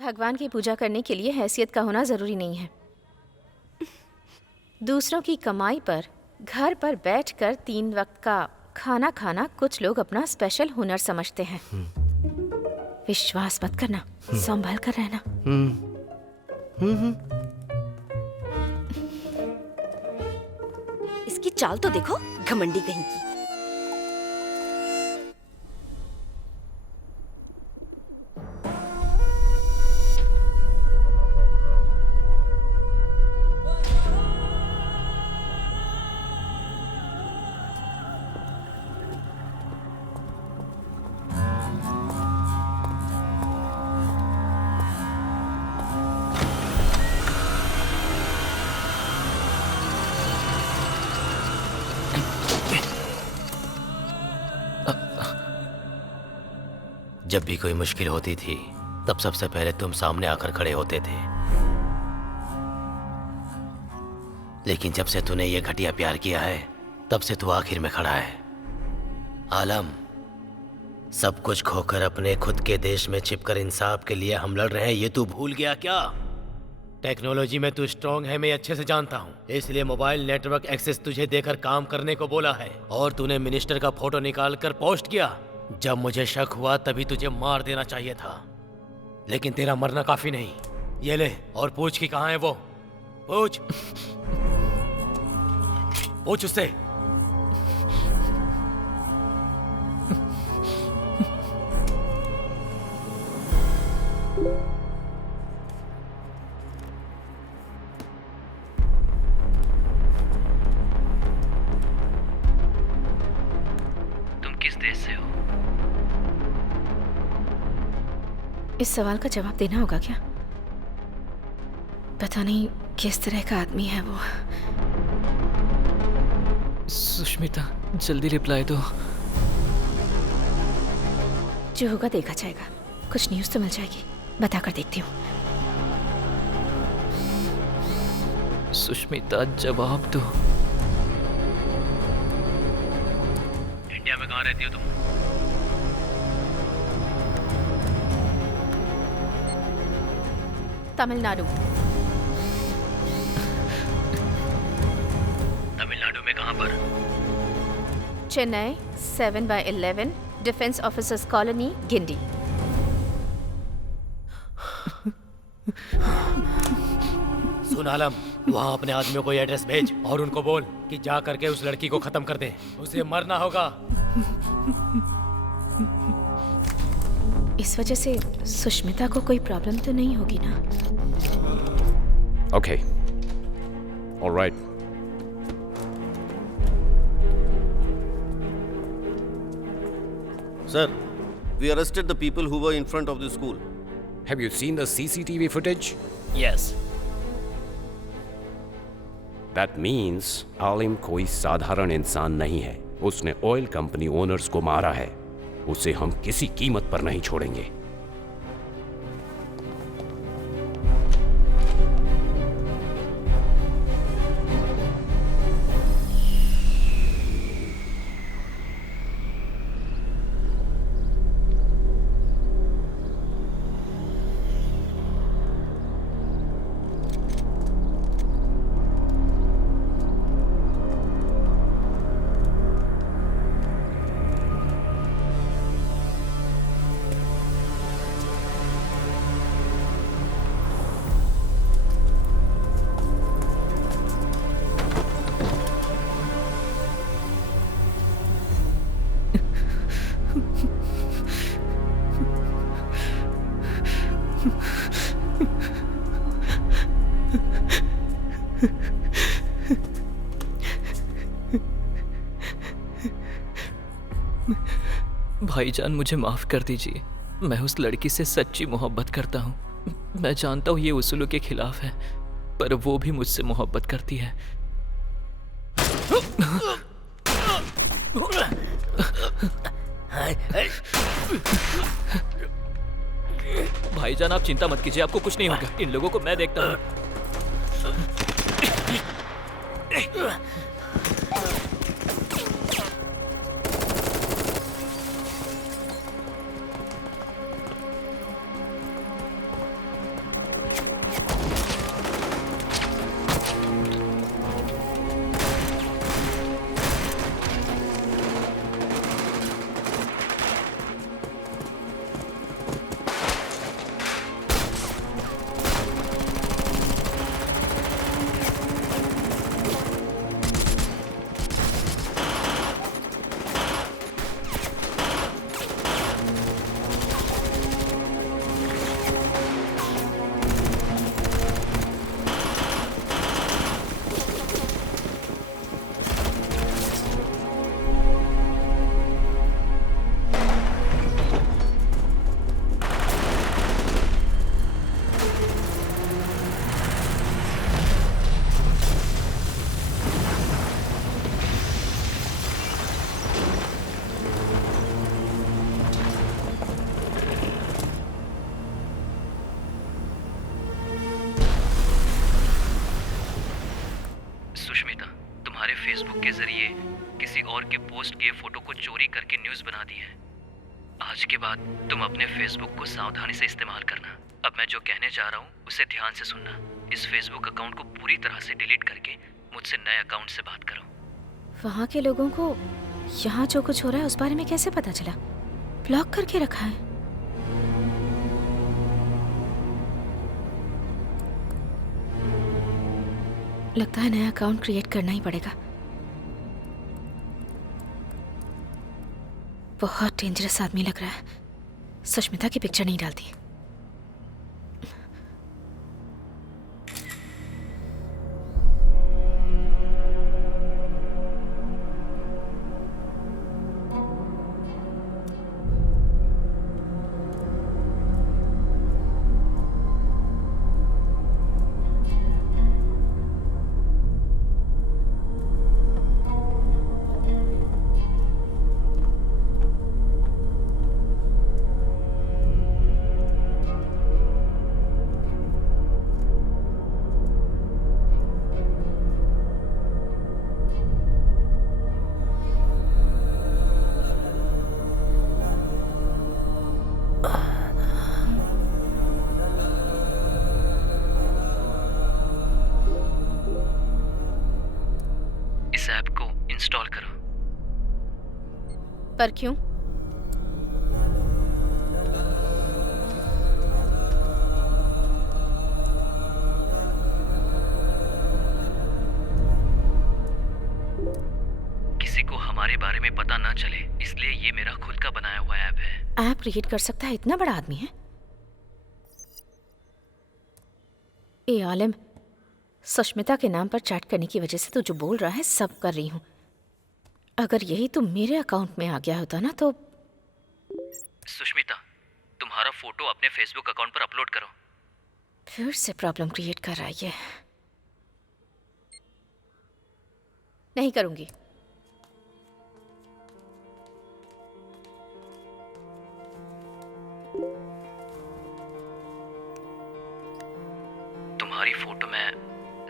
भगवान की पूजा करने के लिए हैसियत का होना जरूरी नहीं है। दूसरों की कमाई पर घर पर बैठकर 3 वक्त का खाना खाना कुछ लोग अपना स्पेशल हुनर समझते हैं। विश्वास मत करना, संभल कर रहना। इसकी चाल तो देखो, घमंडी कहीं की। जब भी कोई मुश्किल होती थी तब सबसे पहले तुम सामने आकर खड़े होते थे, लेकिन जब से तूने ये घटिया प्यार किया है तब से तू आखिर में खड़ा है। आलम, सब कुछ खोकर अपने खुद के देश में छिपकर इंसाफ के लिए हम लड़ रहे हैं, ये तू भूल गया क्या? टेक्नोलॉजी में तू स्ट्रांग है, मैं अच्छे से जानता हूँ, इसलिए मोबाइल नेटवर्क एक्सेस तुझे देकर काम करने को बोला है। और तूने मिनिस्टर का फोटो निकाल कर पोस्ट किया। जब मुझे शक हुआ तभी तुझे मार देना चाहिए था, लेकिन तेरा मरना काफी नहीं। ये ले और पूछ कि कहाँ है वो। पूछ पूछ उससे। तुम किस देश से हो? इस सवाल का जवाब देना होगा क्या? पता नहीं किस तरह का आदमी है वो। सुष्मिता, जल्दी रिप्लाई दो। जो होगा देखा जाएगा। कुछ न्यूज़ तो मिल जाएगी, बताकर देखती हूँ। सुष्मिता, जवाब दो। इंडिया में कहाँ रहती हो तुम? तमिलनाडु। तमिलनाडु में कहाँ पर? Chennai 7/11 defence officers colony, Guindy. सुन आलम, वहाँ अपने आदमियों को ये एड्रेस भेज और उनको बोल कि जा करके उस लड़की को खत्म कर दे। उसे मरना होगा। इस वजह से सुष्मिता को कोई प्रॉब्लम तो नहीं होगी ना? Okay. All right. Sir, we arrested the people who were in front of the school. Have you seen the CCTV footage? Yes. That means आलिम कोई साधारण इंसान नहीं है। उसने ऑयल कंपनी ओनर्स को मारा है। उसे हम किसी कीमत पर नहीं छोड़ेंगे। भाईजान, मुझे माफ कर दीजिए। मैं उस लड़की से सच्ची मोहब्बत करता हूँ। मैं जानता हूँ ये उसूलों के खिलाफ है, पर वो भी मुझसे मोहब्बत करती है। भाईजान, आप चिंता मत कीजिए, आपको कुछ नहीं होगा। इन लोगों को मैं देखता हूँ। पोस्ट किए फोटो को चोरी करके न्यूज़ बना दी है। आज के बाद तुम अपने फेसबुक को सावधानी से इस्तेमाल करना। अब मैं जो कहने जा रहा हूँ उसे ध्यान से सुनना। इस फेसबुक अकाउंट को पूरी तरह से डिलीट करके मुझसे नए अकाउंट से बात करो। वहाँ के लोगों को यहाँ जो कुछ हो रहा है उस बारे में कैसे पता चला? ब्लॉक करके रखा है। लगता है नया अकाउंट क्रिएट करना ही पड़ेगा। बहुत डेंजरस आदमी लग रहा है। सुष्मिता की पिक्चर नहीं डालती। इस ऐप को इंस्टॉल करो। पर क्यों? किसी को हमारे बारे में पता ना चले, इसलिए ये मेरा खुद का बनाया हुआ ऐप है। ऐप क्रिएट कर सकता है? इतना बड़ा आदमी है। ए आलिम, सुष्मिता के नाम पर चैट करने की वजह से तू जो बोल रहा है सब कर रही हूँ। अगर यही तो मेरे अकाउंट में आ गया होता ना तो। सुष्मिता, तुम्हारा फोटो अपने फेसबुक अकाउंट पर अपलोड करो। फिर से प्रॉब्लम क्रिएट कर रहा है ये। नहीं करूंगी। तुम्हारी फोटो मैं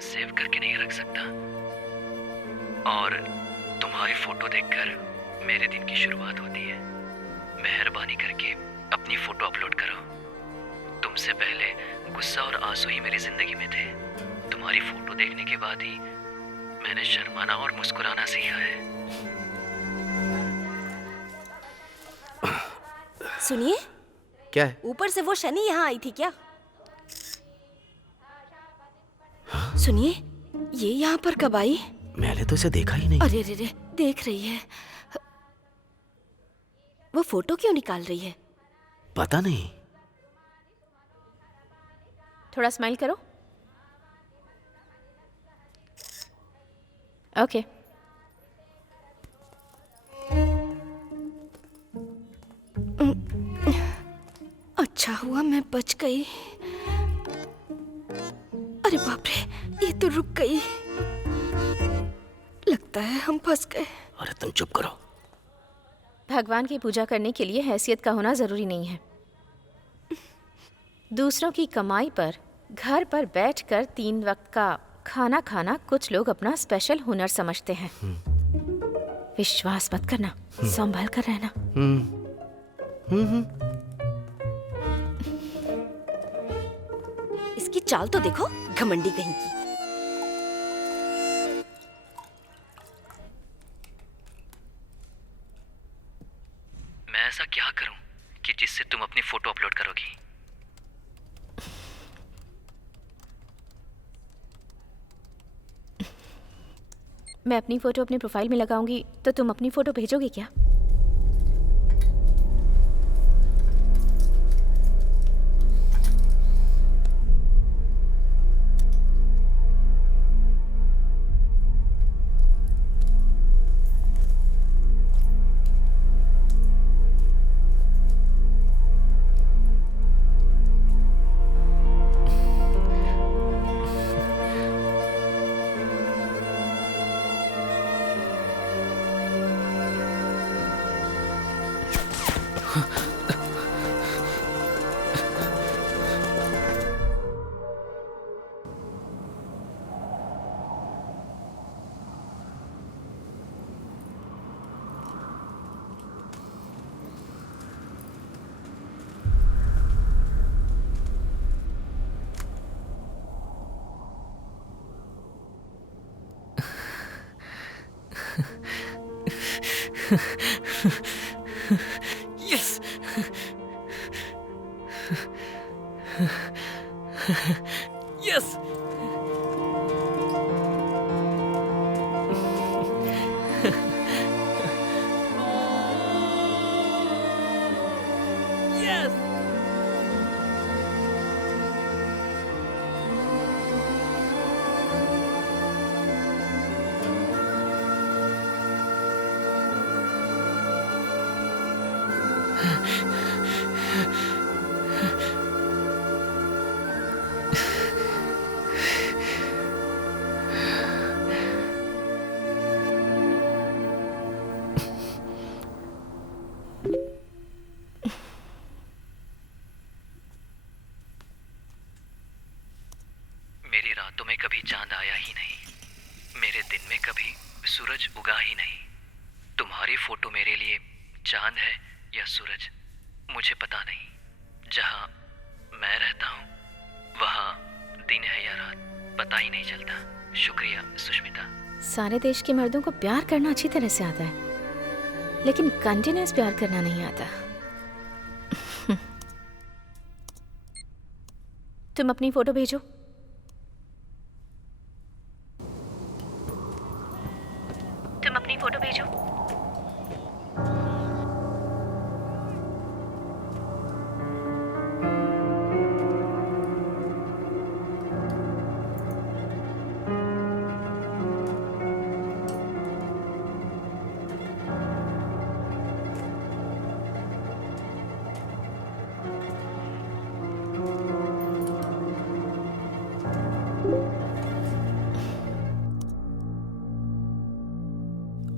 सेव करके नहीं रख सकता, और तुम्हारी फोटो देखकर मेरे दिन की शुरुआत होती है। मेहरबानी करके अपनी फोटो अपलोड करो। तुमसे पहले गुस्सा और आंसू ही मेरी जिंदगी में थे। तुम्हारी फोटो देखने के बाद ही मैंने शर्माना और मुस्कुराना सीखा है। सुनिए, क्या है? ऊपर से वो शनि यहाँ आई थी क्या? सुनिए, ये यहाँ पर कब आई? मैंने तो इसे देखा ही नहीं। अरे रे रे, देख रही है। वो फोटो क्यों निकाल रही है? पता नहीं। थोड़ा स्माइल करो। ओके। अच्छा हुआ मैं बच गई। अरे बाप रे, ये तो रुक गई। लगता है हम फंस गए। अरे तुम चुप करो। भगवान की पूजा करने के लिए हैसियत का होना जरूरी नहीं है। दूसरों की कमाई पर घर पर बैठकर 3 वक्त का खाना खाना कुछ लोग अपना स्पेशल हुनर समझते हैं। विश्वास मत करना, संभल कर रहना। इसकी चाल तो देखो, घमंडी कहीं की। मैं ऐसा क्या करूं कि जिससे तुम अपनी फोटो अपलोड करोगी? मैं अपनी फोटो अपने प्रोफाइल में लगाऊंगी तो तुम अपनी फोटो भेजोगे क्या? यस। यस। यस। मेरी रातों में कभी चांद आया ही नहीं, मेरे दिन में कभी सूरज उगा ही नहीं। तुम्हारी फोटो मेरे लिए चांद है या सूरज मुझे पता नहीं। जहाँ मैं रहता हूँ वहाँ दिन है या रात पता ही नहीं चलता। शुक्रिया सुष्मिता। सारे देश के मर्दों को प्यार करना अच्छी तरह से आता है, लेकिन कंटिन्यूअस प्यार करना नहीं आता। तुम अपनी फोटो भेजो। तुम अपनी फोटो भेजो।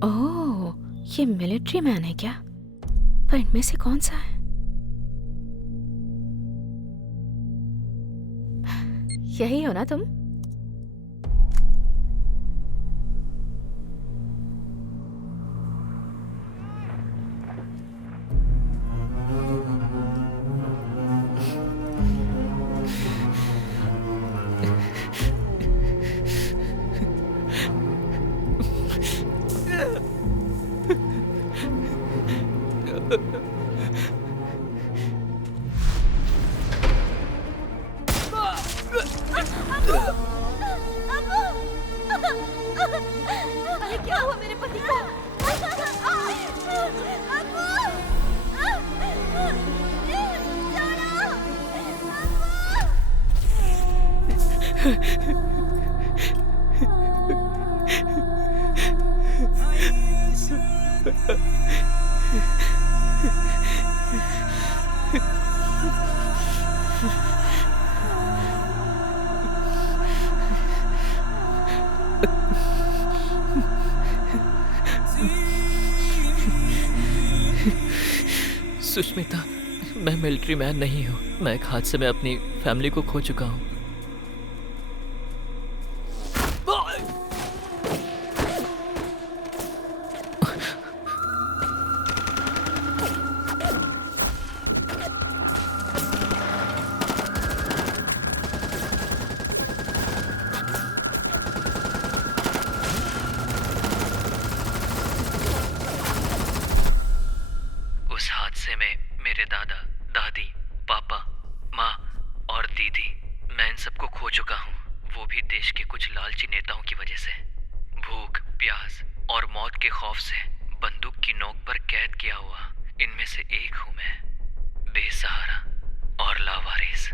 ओह, ये मिलिट्री मैन है क्या? पर इनमें से कौन सा है? यही हो ना तुम? क्या हुआ मेरे पति को? सुष्मिता, मैं मिलिट्री मैन नहीं हूँ। मैं एक हादसे में अपनी फैमिली को खो चुका हूँ। उस हादसे में मेरे दादा, दादी, पापा, माँ और दीदी, मैं इन सबको खो चुका हूँ। वो भी देश के कुछ लालची नेताओं की वजह से। भूख, प्यास और मौत के खौफ से बंदूक की नोक पर कैद किया हुआ इनमें से एक हूँ मैं, बेसहारा और लावारिस।